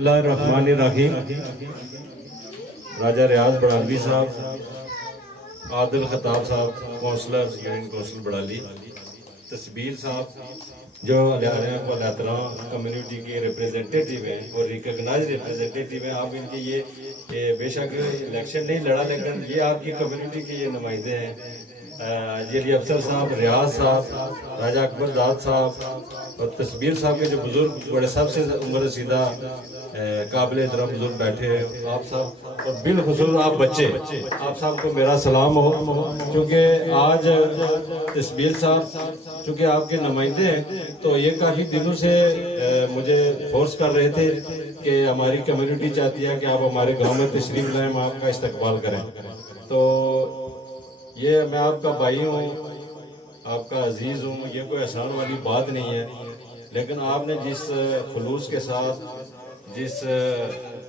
اللہ الرحمن الرحیم۔ راجہ ریاض بڑالوی صاحب، عادل خطاب صاحب کونسلر یونین کونسل بڑالی، تسبیل صاحب جو احترام کمیونٹی کے ریپریزنٹیٹیو ہیں اور ریکگنائز ریپریزنٹیٹیو ہیں۔ آپ ان کے یہ بے شک الیکشن نہیں لڑا لیکن یہ آپ کی کمیونٹی کے یہ نمائندے ہیں۔ علی افسر صاحب، ریاض صاحب، راجہ اکبر داد صاحب اور تسبیل صاحب کے جو بزرگ بڑے سب سے عمر رسیدہ قابل احترام بزرگ بیٹھے ہیں، آپ صاحب اور بالخصوص آپ بچے، آپ صاحب کو میرا سلام ہو، چونکہ آج تسبیل صاحب چونکہ آپ کے نمائندے ہیں تو یہ کافی دنوں سے مجھے فورس کر رہے تھے کہ ہماری کمیونٹی چاہتی ہے کہ آپ ہمارے گاؤں میں تشریف لائیں، ہم آپ کا استقبال کریں۔ تو یہ میں آپ کا بھائی ہوں، آپ کا عزیز ہوں، یہ کوئی احسان والی بات نہیں ہے، لیکن آپ نے جس خلوص کے ساتھ، جس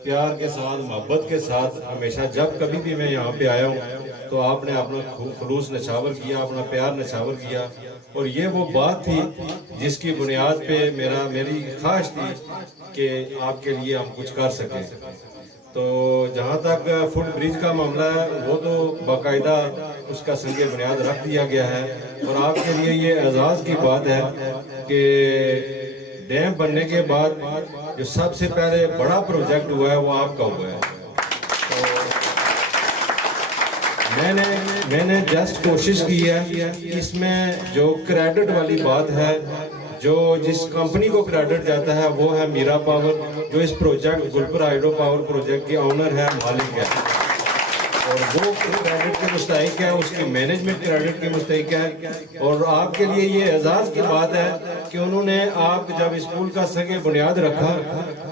پیار کے ساتھ، محبت کے ساتھ ہمیشہ جب کبھی بھی میں یہاں پہ آیا ہوں تو آپ نے اپنا خلوص نچھاور کیا، اپنا پیار نچھاور کیا، اور یہ وہ بات تھی جس کی بنیاد پہ میری خواہش تھی کہ آپ کے لیے ہم کچھ کر سکیں۔ تو جہاں تک فٹ بریج کا معاملہ ہے وہ تو باقاعدہ اس کا سنگ بنیاد رکھ دیا گیا ہے، اور آپ کے لیے یہ اعزاز کی بات ہے کہ ڈیم بننے کے بعد جو سب سے پہلے بڑا پروجیکٹ ہوا ہے وہ آپ کا ہوا ہے۔ تو میں نے جسٹ کوشش کی ہے، اس میں جو کریڈٹ والی بات ہے، جو جس کمپنی کو کریڈٹ جاتا ہے وہ ہے میرا پاور، جو اس پروجیکٹ گلپر ہائیڈرو پاور پروجیکٹ کی آنر ہے، مالک ہے، اور وہ کریڈٹ کے مستحق ہے، اس کی مینجمنٹ کریڈٹ کے مستحق ہے۔ اور آپ کے لیے یہ اعزاز کی بات ہے کہ انہوں نے آپ جب اسکول کا سنگ بنیاد رکھا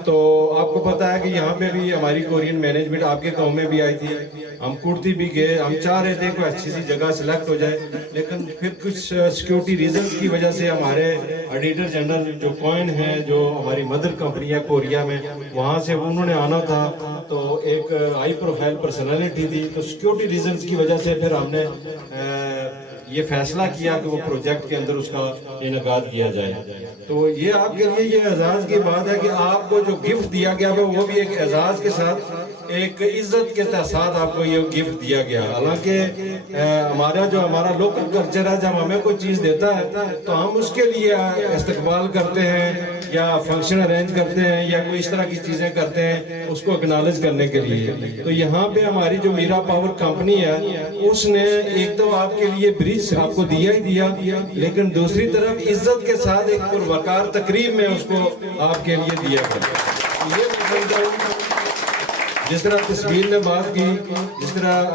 تو آپ کو پتا ہے کہ یہاں پہ بھی ہماری کورین مینجمنٹ آپ کے گاؤں میں بھی آئی تھی، ہم کرتی بھی گئے، ہم چاہ رہے تھے کوئی اچھی سی جگہ سلیکٹ ہو جائے، لیکن پھر کچھ سیکیورٹی ریزنز کی وجہ سے ہمارے ایڈیٹر جنرل جو کوئن ہیں، جو ہماری مدر کمپنی ہے کوریا میں، وہاں سے انہوں نے آنا تھا، تو ایک ہائی پروفائل پرسنالٹی تھی، تو سیکیورٹی ریزنز کی وجہ سے پھر ہم نے یہ فیصلہ کیا کہ وہ پروجیکٹ کے اندر اس کا انعقاد کیا جائے۔ تو یہ آپ کے لیے یہ اعزاز کی بات ہے کہ آپ کو جو گفٹ دیا گیا وہ بھی ایک اعزاز کے ساتھ، ایک عزت کے ساتھ آپ کو یہ گفٹ دیا گیا۔ حالانکہ ہمارا لوکل کلچر ہے، جب ہمیں کوئی چیز دیتا ہے تو ہم اس کے لیے استقبال کرتے ہیں یا فنکشن ارینج کرتے ہیں یا کوئی اس طرح کی چیزیں کرتے ہیں اس کو اکنالج کرنے کے لیے۔ تو یہاں پہ ہماری جو میرا پاور کمپنی ہے اس نے ایک تو آپ کے لیے بریج آپ کو دیا ہی دیا، لیکن دوسری طرف عزت کے ساتھ ایک پروقار تقریب میں اس کو آپ کے لیے دیا گیا۔ یہ جس طرح تسبیل نے بات کی، جس طرح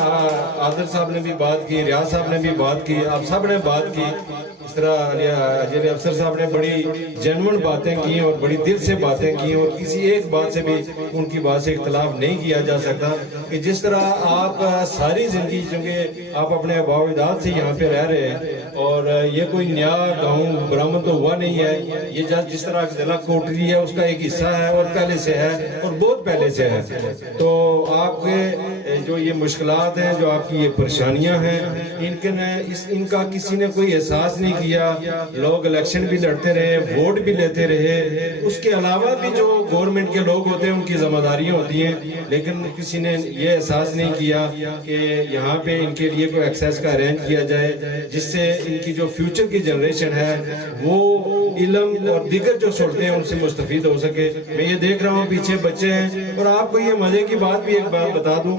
عادل صاحب نے بھی بات کی، ریاض صاحب نے بھی بات کی، آپ سب نے بات کی، اس طرح علی افسر صاحب نے بڑی جینون باتیں کی اور بڑی دل سے باتیں کی، اور کسی ایک بات سے بھی ان کی بات سے اختلاف نہیں کیا جا سکتا کہ جس طرح آپ ساری زندگی، چونکہ آپ اپنے آباء و اجداد سے یہاں پہ رہ رہے ہیں اور یہ کوئی نیا گاؤں برآمد تو ہوا نہیں ہے، یہ جس طرح ضلع کوٹلی ہے اس کا ایک حصہ ہے اور پہلے سے ہے اور بہت پہلے سے ہے۔ تو آپ کے جو یہ مشکلات ہیں، جو آپ کی یہ پریشانیاں ہیں، ان کا کسی نے کوئی احساس نہیں کیا۔ لوگ الیکشن بھی لڑتے رہے، ووٹ بھی لیتے رہے، اس کے علاوہ بھی جو گورنمنٹ کے لوگ ہوتے ہیں ان کی ذمہ داریاں ہوتی ہیں، لیکن کسی نے یہ احساس نہیں کیا کہ یہاں پہ ان کے لیے کوئی ایکسیس کا ارینج کیا جائے جس سے ان کی جو فیوچر کی جنریشن ہے وہ علم اور دیگر جو سہولتیں ہیں ان سے مستفید ہو سکے۔ میں یہ دیکھ رہا ہوں پیچھے بچے ہیں، اور آپ کو یہ مزے کی بات بھی ایک بات بتا دوں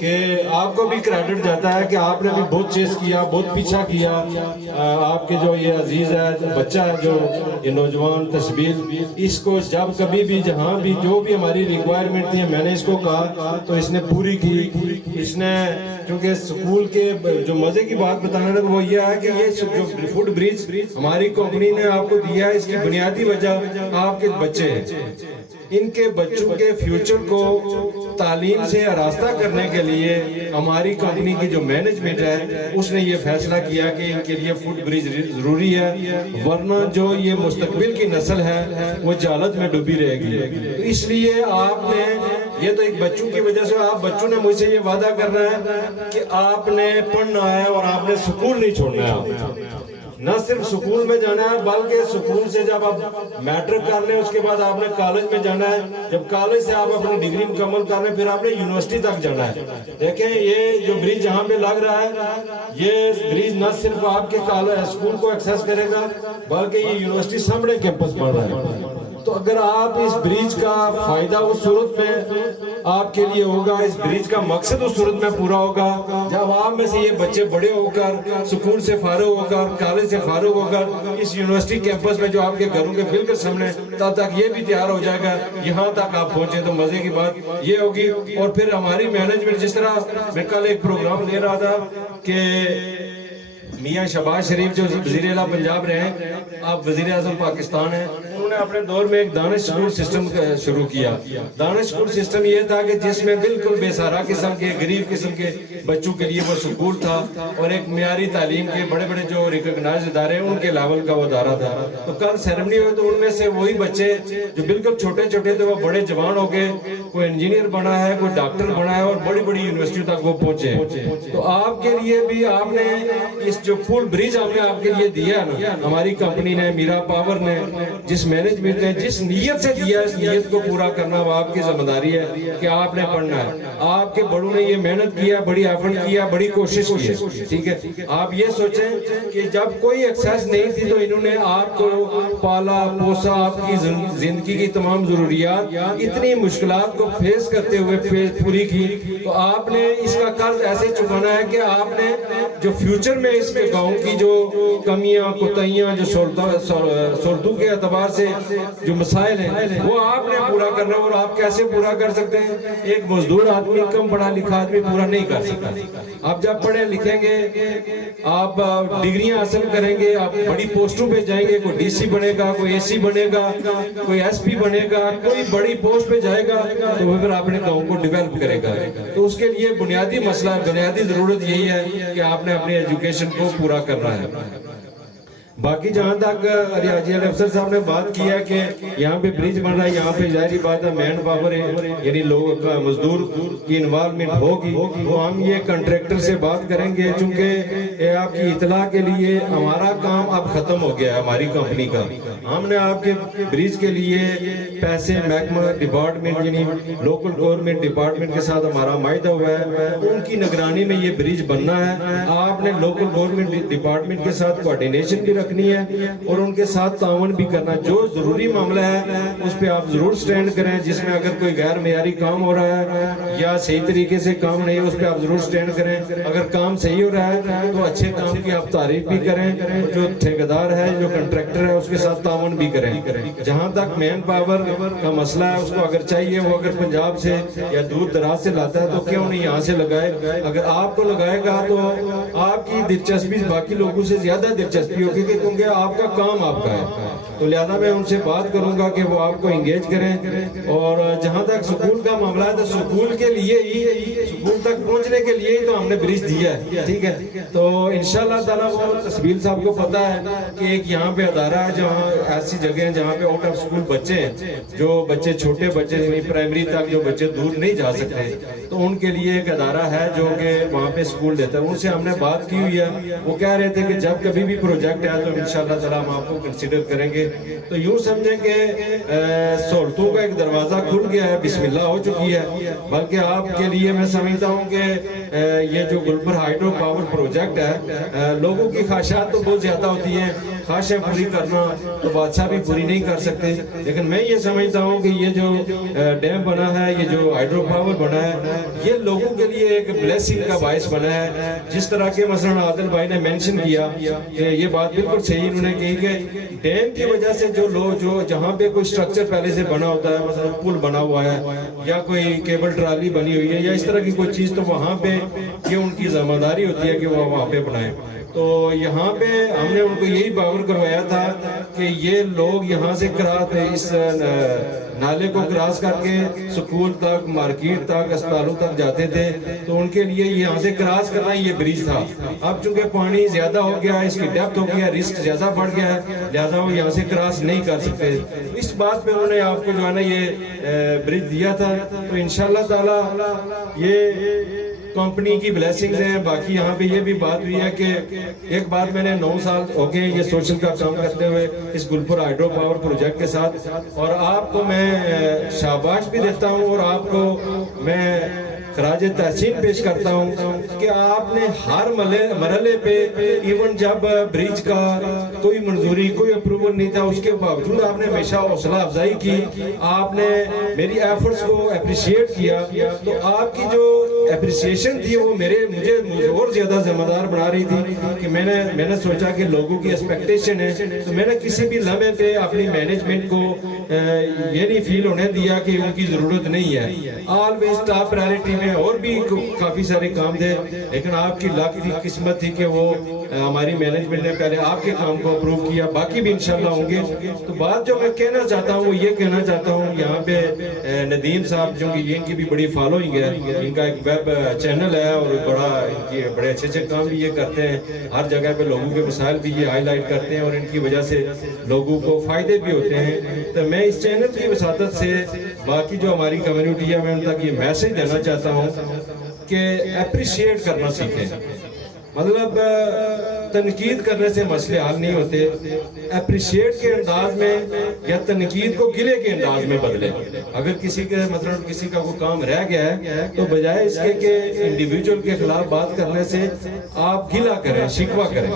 کہ آپ کو بھی کریڈٹ جاتا ہے کہ آپ نے بھی بہت چیز کیا، بہت پیچھا کیا۔ آپ کے جو یہ عزیز ہے، بچہ ہے، جو یہ نوجوان تسبیل، اس کو جب کبھی بھی جہاں بھی جو بھی ہماری ریکوائرمنٹ تھی میں نے اس کو کہا تو اس نے پوری کی۔ اس نے کیونکہ سکول کے جو مزے کی بات بتانا لگا وہ یہ ہے کہ یہ جو فٹ بریج ہماری کمپنی نے آپ کو دیا ہے، اس کی بنیادی وجہ آپ کے بچے ہیں۔ ان کے بچوں کے فیوچر کو تعلیم سے آراستہ کرنے کے لیے ہماری کمپنی کی جو مینجمنٹ ہے اس نے یہ فیصلہ کیا کہ ان کے لیے فٹ بریج ضروری ہے، ورنہ جو یہ مستقبل کی نسل ہے وہ جہالت میں ڈوبی رہے گی۔ تو اس لیے آپ نے یہ تو ایک بچوں کی وجہ سے، آپ بچوں نے مجھ سے یہ وعدہ کرنا ہے کہ آپ نے پڑھنا ہے اور آپ نے سکول نہیں چھوڑنا ہے۔ نہ صرف سکول میں جانا ہے بلکہ سکول سے جب آپ میٹرک کر لیں اس کے بعد آپ نے کالج میں جانا ہے, جب کالج سے آپ اپنی ڈگری مکمل کر لیں پھر آپ نے یونیورسٹی تک جانا ہے. دیکھیں یہ جو برج یہاں پہ لگ رہا ہے یہ برج نہ صرف آپ کے اسکول کو ایکسس کرے گا بلکہ یہ یونیورسٹی سامنے کیمپس بن رہا ہے. تو اگر آپ اس برج کا فائدہ اس صورت میں آپ کے لیے ہوگا, اس برج کا مقصد اس صورت میں پورا ہوگا جب آپ میں سے یہ بچے بڑے ہو کر سکول سے فارغ ہو کر کالج سے فارغ ہو کر اس یونیورسٹی کیمپس میں جو آپ کے گھروں کے بالکل سامنے تب تک یہ بھی تیار ہو جائے گا, یہاں تک آپ پہنچے تو مزے کی بات یہ ہوگی. اور پھر ہماری مینجمنٹ جس طرح میں کل ایک پروگرام دے رہا تھا کہ میاں شہباز شریف جو وزیر اعلیٰ پنجاب رہے ہیں, آپ وزیر اعظم پاکستان ہیں, انہوں نے اپنے دور میں ایک دانش اسکول سسٹم شروع کیا. دانش اسکول سسٹم یہ تھا کہ جس میں بالکل بے سہارا قسم کے غریب قسم کے بچوں کے لیے وہ سکول تھا اور ایک معیاری تعلیم کے بڑے بڑے جو ریکگنائز ادارے ہیں ان کے لیول کا وہ ادارہ تھا. تو کل سیرمنی ہوئی تو ان میں سے وہی بچے جو بالکل چھوٹے چھوٹے تھے وہ بڑے جوان ہو گئے, کوئی انجینئر بنا ہے, کوئی ڈاکٹر بنا ہے اور بڑی بڑی یونیورسٹیوں تک وہ پہنچے. تو آپ کے لیے بھی آپ نے اس جو فل برج ہم نے آپ کے لیے دیا نا, ہماری کمپنی نے, میرا پاور نے, جس مینجمنٹ نے جس نیت سے دیا اس نیت کو پورا کرنا وہ آپ کی ذمہ داری ہے کہ آپ نے پڑھنا ہے. آپ کے بڑوں نے یہ محنت کیا, بڑی ایفرٹ کیا, بڑی کوشش کی ہے, ٹھیک ہے. آپ یہ سوچیں کہ جب کوئی ایکسیس نہیں تھی تو انہوں نے آپ کو پالا پوسا, آپ کی زندگی کی تمام ضروریات اتنی مشکلات کو فیس کرتے ہوئے پوری کی. تو آپ نے اس کا قرض ایسے چکانا ہے کہ آپ نے جو فیوچر میں اس کے گاؤں کی جو کمیاں کوتاہیاں جو سہولتوں کے اعتبار سے جو مسائل ہیں وہ آپ نے پورا کرنا. اور آپ کیسے پورا کر سکتے ہیں؟ ایک مزدور آدمی, کم پڑھا لکھا آدمی پورا نہیں کر سکتا. آپ جب پڑھے لکھیں گے, آپ ڈگریاں حاصل کریں گے, آپ بڑی پوسٹوں پہ جائیں گے, کوئی ڈی سی بنے گا, کوئی اے سی بنے گا, کوئی ایس پی بنے گا, کوئی بڑی پوسٹ پہ جائے گا تو وہ پھر اپنے گاؤں کو ڈیولپ کرے گا. تو اس کے لیے بنیادی مسئلہ, بنیادی ضرورت یہی ہے کہ آپ نے اپنی ایجوکیشن کو پورا کرنا ہے. باقی جہاں تک ریاضی علی افسر صاحب نے بات کی ہے کہ یہاں پہ برج بن رہا ہے, یہاں پہ ظاہری بات ہے مین پاور ہے, یعنی لوگوں کا مزدور کی انوالومنٹ ہوگی, تو ہم یہ کنٹریکٹر سے بات کریں گے. چونکہ آپ کی اطلاع کے لیے ہمارا کام اب ختم ہو گیا ہے, ہماری کمپنی کا. ہم نے آپ کے برج کے لیے پیسے محکمہ ڈپارٹمنٹ یعنی لوکل گورنمنٹ ڈپارٹمنٹ کے ساتھ ہمارا معاہدہ ہوا ہے, ان کی نگرانی میں یہ برج بننا ہے. آپ نے لوکل گورنمنٹ ڈپارٹمنٹ کے ساتھ کوارڈینیشن بھی رکھنی ہے اور ان کے ساتھ تعاون بھی کرنا. جو ضروری معاملہ ہے اس پہ آپ ضرور سٹینڈ کریں. جس میں اگر کوئی غیر معیاری کام ہو رہا ہے یا صحیح طریقے سے کام نہیں ہے اس پہ آپ ضرور سٹینڈ کریں. اگر کام صحیح ہو رہا ہے تو اچھے کام کی آپ تعریف بھی کریں. جو ٹھیکیدار ہے, جو کنٹریکٹر ہے, اس کے ساتھ تعاون بھی کریں. جہاں تک مین پاور کا مسئلہ ہے, اس کو اگر چاہیے وہ اگر پنجاب سے یا دور دراز سے لاتا ہے تو کیوں نہیں یہاں سے لگائے. اگر آپ کو لگائے گا تو آپ کی دلچسپی باقی لوگوں سے زیادہ دلچسپی ہوگی کیونکہ آپ کا کام آپ کا ہے. تو لہذا میں ان سے بات کروں گا کہ وہ آپ کو انگیج کریں. اور جہاں تک سکول کا معاملہ ہے تو سکول کے لیے ہی, سکول تک پہنچنے کے لیے ہی تو ہم نے برج دیا ہے, ٹھیک ہے. تو انشاءاللہ تعالیٰ وہ تسبیل صاحب کو پتا ہے کہ ایک یہاں پہ ادارہ ہے جہاں ایسی جگہ ہیں جہاں پہ آؤٹ آف سکول بچے ہیں, جو بچے چھوٹے بچے یعنی پرائمری تک جو بچے دور نہیں جا سکتے, تو ان کے لیے ایک ادارہ ہے جو کہ وہاں پہ سکول دیتا ہے. ان سے ہم نے بات کی ہوئی ہے, وہ کہہ رہے تھے کہ جب کبھی بھی پروجیکٹ ہے تو انشاءاللہ تعالیٰ ہم آپ کو کنسیڈر کریں گے. تو یوں سمجھیں کہ سہولتوں کا ایک دروازہ کھل گیا ہے, بسم اللہ ہو چکی ہے. بلکہ آپ کے لیے میں سمجھتا ہوں کہ یہ جو گلبر ہائیڈرو پاور پروجیکٹ ہے, لوگوں کی خواہشات تو بہت زیادہ ہوتی ہیں, خواہشیں پوری کرنا تو بادشاہ بھی پوری نہیں کر سکتے. لیکن میں یہ سمجھتا ہوں کہ یہ جو ڈیم بنا ہے, یہ جو ہائیڈرو پاور بنا ہے, یہ لوگوں کے لیے ایک بلیسنگ کا باعث بنا ہے. جس طرح کے مثلا عادل بھائی نے مینشن کیا کہ یہ بات بالکل صحیح انہوں نے کہی کہ ڈیم کی وجہ سے جو لوگ جو جہاں پہ کوئی سٹرکچر پہلے سے بنا ہوتا ہے, مثلا پل بنا ہوا ہے یا کوئی کیبل ٹرالی بنی ہوئی ہے یا اس طرح کی کوئی چیز, تو وہاں پہ یہ ان کی ذمہ داری ہوتی ہے کہ وہ وہاں پہ بنائیں. تو یہاں پہ ہم نے ان کو یہی باور کروایا تھا کہ یہ لوگ یہاں سے اس نالے کو کراس کر کے سکول تک, مارکیٹ تک, اسپتالوں تک جاتے تھے, تو ان کے لیے یہاں سے کراس کرنا یہ برج تھا. اب چونکہ پانی زیادہ ہو گیا, اس کی ڈیپتھ ہو گیا, رسک زیادہ بڑھ گیا ہے, لہذا وہ یہاں سے کراس نہیں کر سکتے. اس بات پہ انہوں نے آپ کو جو ہے نا یہ برج دیا تھا. تو انشاءاللہ تعالی یہ کمپنی کی بلیسنگز ہیں. باقی یہاں پہ یہ بھی بات ہوئی ہے کہ ایک بات میں نے 9 سال ہو گئے یہ سوشل کا کام کرتے ہوئے اس گلپور ہائیڈرو پاور پروجیکٹ کے ساتھ, اور آپ کو میں شاباش بھی دیتا ہوں اور آپ کو میں خراج تحسین پیش کرتا ہوں کہ آپ نے ہر مرحلے پہ ایون جب بریج کا کوئی منظوری کوئی اپروول نہیں تھا اس کے باوجود آپ نے ہمیشہ حوصلہ افزائی کی, آپ نے میری ایفرٹس کو اپریشیٹ کیا. تو آپ کی جو اپریسیشن تھی وہ مجھے اور زیادہ ذمہ دار بنا رہی تھی کہ میں نے سوچا کہ لوگوں کی ایکسپیکٹیشن ہے, تو میں نے کسی بھی لمحے پہ اپنی مینجمنٹ کو یہ نہیں فیل ہونے دیا کہ ان کی ضرورت نہیں ہے. آلویز ٹاپ پرائرٹی میں اور بھی کافی سارے کام تھے, لیکن آپ کی لاک تھی, قسمت تھی کہ وہ ہماری مینجمنٹ نے پہلے آپ کے کام کو اپروو کیا, باقی بھی انشاءاللہ ہوں گے. تو بات جو میں کہنا چاہتا ہوں وہ یہ کہنا چاہتا ہوں, یہاں پہ ندیم صاحب جو ان کی بھی بڑی فالوئنگ ہے, ان کا ایک ویب چینل ہے اور بڑے اچھے کام بھی یہ کرتے ہیں, ہر جگہ پہ لوگوں کے مسائل بھی یہ ہائی لائٹ کرتے ہیں اور ان کی وجہ سے لوگوں کو فائدے بھی ہوتے ہیں. تو میں اس چینل کی وساطت سے باقی جو ہماری کمیونٹی ہے میں ان تک یہ میسج دینا چاہتا ہوں کہ اپریشیٹ کرنا سیکھیں. مطلب تنقید کرنے سے مسئلے حل نہیں ہوتے, اپریشیٹ کے انداز میں یا تنقید کو گلے کے انداز میں بدلیں. اگر کسی کا کوئی کام رہ گیا ہے تو بجائے اس کے کہ انڈیویجول کے خلاف بات کرنے سے آپ گلہ کریں, شکوہ کریں.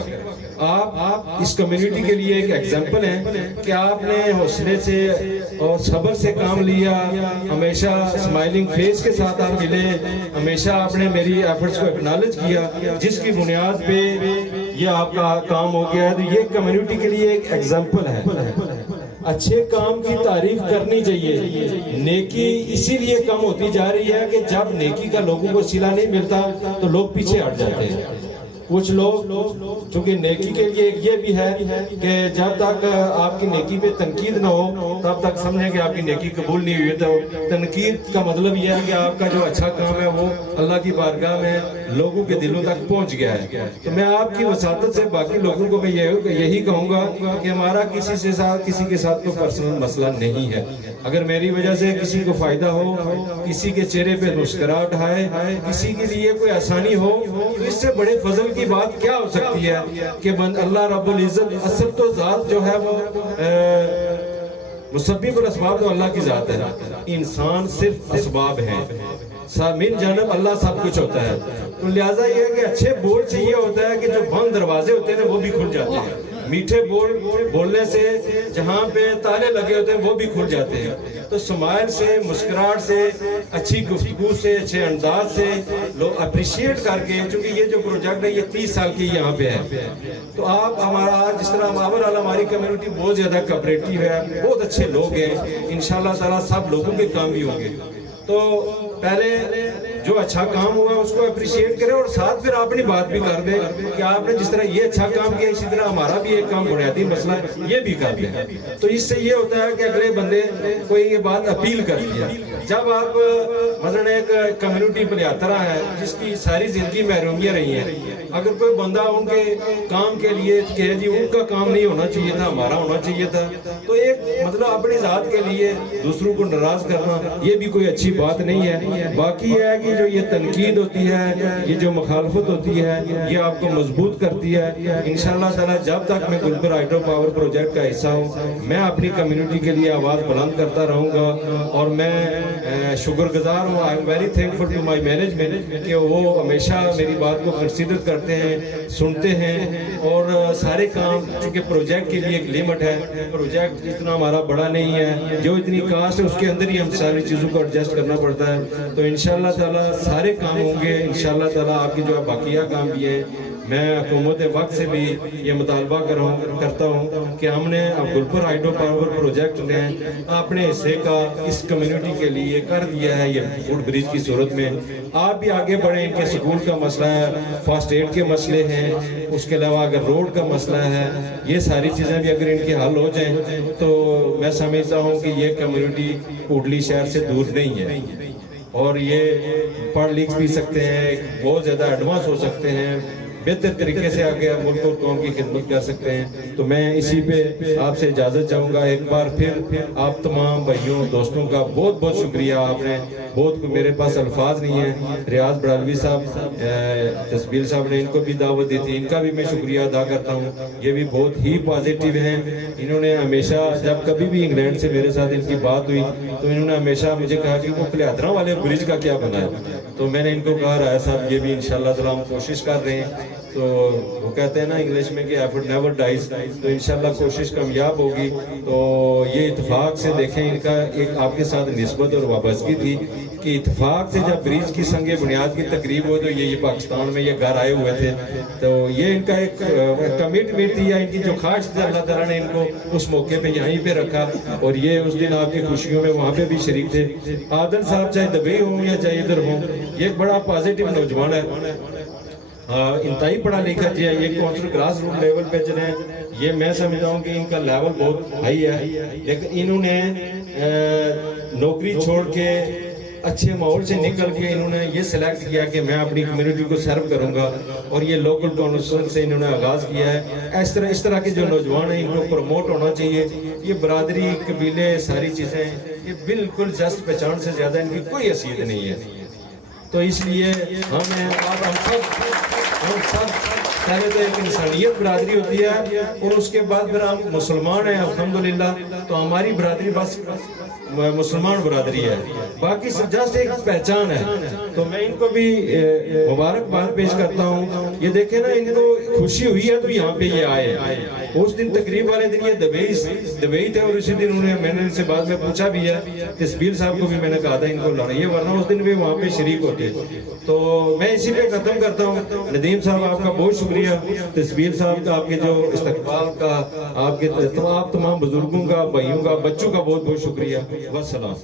آپ اس کمیونٹی کے لیے ایک ایگزامپل ہیں کہ آپ نے حوصلے سے اور صبر سے کام لیا, ہمیشہ اسمائلنگ فیس کے ساتھ آپ ملے, ہمیشہ آپ نے میری ایفرٹس کو اکنالج کیا, جس کی بنیاد پہ یہ آپ کا کام ہو گیا ہے. تو یہ کمیونٹی کے لیے ایک ایگزامپل ہے. اچھے کام کی تعریف کرنی چاہیے. نیکی اسی لیے کم ہوتی جا رہی ہے کہ جب نیکی کا لوگوں کو صلہ نہیں ملتا تو لوگ پیچھے ہٹ جاتے ہیں. کچھ لوگ چونکہ نیکی کے لیے یہ بھی ہے کہ جب تک آپ کی نیکی پہ تنقید نہ ہو تب تک سمجھیں کہ آپ کی نیکی قبول نہیں ہوئی. تو تنقید کا مطلب یہ ہے کہ آپ کا جو اچھا کام ہے وہ اللہ کی بارگاہ میں لوگوں کے دلوں تک پہنچ گیا ہے. تو میں آپ کی وساطت سے باقی لوگوں کو میں یہی کہوں گا کہ ہمارا کسی کے ساتھ کوئی پرسنل مسئلہ نہیں ہے. اگر میری وجہ سے کسی کو فائدہ ہو, کسی کے چہرے پہ مسکراہٹ آئے, کسی کے لیے کوئی آسانی ہو, تو اس سے بڑے فضل کی بات کیا ہو سکتی ہے کہ اللہ رب العزت اصل تو ذات جو ہے وہ مسبب الاسباب تو اللہ کی ذات ہے, انسان صرف اسباب ہیں. من جانب اللہ سب کچھ ہوتا ہے. تو لہٰذا یہ ہے کہ اچھے بول سے یہ ہوتا ہے کہ جو بند دروازے ہوتے ہیں وہ بھی کھل جاتے ہیں. میٹھے بولنے سے جہاں پہ تالے لگے ہوتے ہیں وہ بھی کھل جاتے ہیں. تو سمائل سے, مسکراہٹ سے, اچھی گفتگو سے, اچھے انداز سے لوگ اپریشیٹ کر کے, چونکہ یہ جو پروجیکٹ ہے یہ 30 سال کی یہاں پہ ہے. تو آپ ہمارا جس طرح ہماری کمیونٹی بہت زیادہ کوآپریٹیو ہے, بہت اچھے لوگ ہیں, انشاءاللہ تعالیٰ سب لوگوں کے کام بھی ہوں گے. تو پہلے جو اچھا کام ہوا اس کو اپریشیٹ کریں اور ساتھ پھر اپنی بات بھی کر دیں کہ آپ نے جس طرح یہ اچھا کام کیا اسی طرح ہمارا بھی ایک کام بنیادی مسئلہ یہ بھی کر دیں. تو اس سے یہ ہوتا ہے کہ اگلے بندے کوئی یہ بات اپیل کرتی ہے. جب آپ مثلا ایک کمیونٹی پلیاترا ہے جس کی ساری زندگی محرومیاں رہی ہیں, اگر کوئی بندہ ان کے کام کے لیے کہ جی ان کا کام نہیں ہونا چاہیے تھا, ہمارا ہونا چاہیے تھا, تو ایک مطلب اپنی ذات کے لیے دوسروں کو ناراض کرنا یہ بھی کوئی اچھی بات نہیں ہے. باقی یہ ہے کہ جو یہ تنقید ہوتی ہے, یہ جو مخالفت ہوتی ہے, یہ آپ کو مضبوط کرتی ہے. انشاءاللہ تعالی جب تک میں گلپور ہائیڈرو پاور پروجیکٹ کا حصہ ہوں میں اپنی کمیونٹی کے لیے آواز بلند کرتا رہوں گا. اور میں شکر گزار ہوں, I am very thankful to my management کہ وہ ہمیشہ میری بات کو کنسیڈر کرتے ہیں, سنتے ہیں. اور سارے کام چونکہ پروجیکٹ کے لیے ایک لیمٹ ہے, پروجیکٹ اتنا ہمارا بڑا نہیں ہے, جو اتنی کاسٹ ہے اس کے اندر ہی ہم ساری چیزوں کو ایڈجسٹ کرنا پڑتا ہے. تو انشاءاللہ تعالیٰ سارے کام ہوں گے. انشاءاللہ تعالیٰ آپ کی جو باقیہ کام بھی ہیں, میں حکومت وقت سے بھی یہ مطالبہ کرتا ہوں کہ ہم نے اب گلپور ہائیڈرو پاور پروجیکٹ نے اپنے حصے کا اس کمیونٹی کے لیے کر دیا ہے. یہ فوٹ بریج کی صورت میں آپ بھی آگے بڑھیں. ان کے سکول کا مسئلہ ہے, فاسٹ ایڈ کے مسئلے ہیں, اس کے علاوہ اگر روڈ کا مسئلہ ہے, یہ ساری چیزیں بھی اگر ان کی حل ہو جائیں تو میں سمجھتا ہوں کہ یہ کمیونٹی کوٹلی شہر سے دور نہیں ہے. اور یہ پڑھ لکھ بھی سکتے ہیں, بہت زیادہ ایڈوانس ہو سکتے ہیں, بہتر طریقے سے آگے ملک اور قوم کی خدمت کر سکتے ہیں. تو میں اسی پہ آپ سے اجازت چاہوں گا. ایک بار پھر آپ تمام بھائیوں دوستوں کا بہت بہت شکریہ. آپ نے بہت میرے پاس الفاظ نہیں ہیں. ریاض بڑالوی صاحب, تسبیل صاحب نے ان کو بھی دعوت دی تھی, ان کا بھی میں شکریہ ادا کرتا ہوں. یہ بھی بہت ہی پازیٹیو ہیں. انہوں نے ہمیشہ جب کبھی بھی انگلینڈ سے میرے ساتھ ان کی بات ہوئی تو انہوں نے ہمیشہ مجھے کہا کہ وہ پلیادرا والے برج کا کیا بنا ہے. تو میں نے ان کو کہا رایا صاحب یہ بھی انشاءاللہ تعالی ہم کوشش کر رہے ہیں. تو وہ کہتے ہیں نا انگلش میں کہ ایفرٹ نیور ڈائز, تو انشاءاللہ کوشش کامیاب ہوگی. تو یہ اتفاق سے دیکھیں ان کا ایک آپ کے ساتھ نسبت اور وابستگی تھی کہ اتفاق سے جب بریج کی سنگ بنیاد کی تقریب ہوئی تو یہ پاکستان میں یہ گھر آئے ہوئے تھے. تو یہ ان کا ایک کمٹمنٹ تھی یا ان کی جو خواہش تھی, اللہ تعالیٰ نے ان کو اس موقع پہ یہیں پہ رکھا اور یہ اس دن آپ کی خوشیوں میں وہاں پہ بھی شریک تھے. عادل صاحب چاہے دبئی ہوں یا چاہے ادھر ہوں, یہ ایک بڑا پازیٹیو نوجوان ہے, انتہائی پڑھا لکھا جی ہے. یہ کونسل گراس روٹ لیول پہ چلے ہیں, یہ میں سمجھتا ہوں کہ ان کا لیول بہت ہائی ہے. لیکن انہوں نے نوکری چھوڑ کے اچھے ماحول سے نکل کے انہوں نے یہ سلیکٹ کیا کہ میں اپنی کمیونٹی کو سرو کروں گا, اور یہ لوکل کونسل سے انہوں نے آغاز کیا ہے. اس طرح کے جو نوجوان ہیں ان کو پروموٹ ہونا چاہیے. یہ برادری, قبیلے, ساری چیزیں یہ بالکل جسٹ پہچان سے زیادہ ان کی کوئی حیثیت نہیں ہے. تو اس لیے ہم سب پہلے تو ایک انسانیت برادری ہوتی ہے اور اس کے بعد پھر ہم مسلمان ہیں الحمدللہ. تو ہماری برادری بس مسلمان برادری ہے, باقی سب جسٹ ایک پہچان ہے. تو میں ان کو بھی مبارکباد پیش کرتا ہوں. یہ دیکھیں نا, ان کو خوشی ہوئی ہے تو یہاں پہ یہ آئے. اس دن تقریب والے دن یہ دبئی تھے اور اسی دن انہوں نے, میں نے ان سے بعد میں پوچھا بھی ہے, تسبیل صاحب کو بھی میں نے کہا تھا ان کو لانا, یہ ورنہ اس دن بھی وہاں پہ شریک ہوتے. تو میں اسی پہ ختم کرتا ہوں. ندیم صاحب آپ کا بہت شکریہ, تسبیل صاحب کا آپ کے جو استقبال کا, آپ کے تمام بزرگوں کا, بھائیوں کا, بچوں کا بہت بہت شکریہ. والسلام.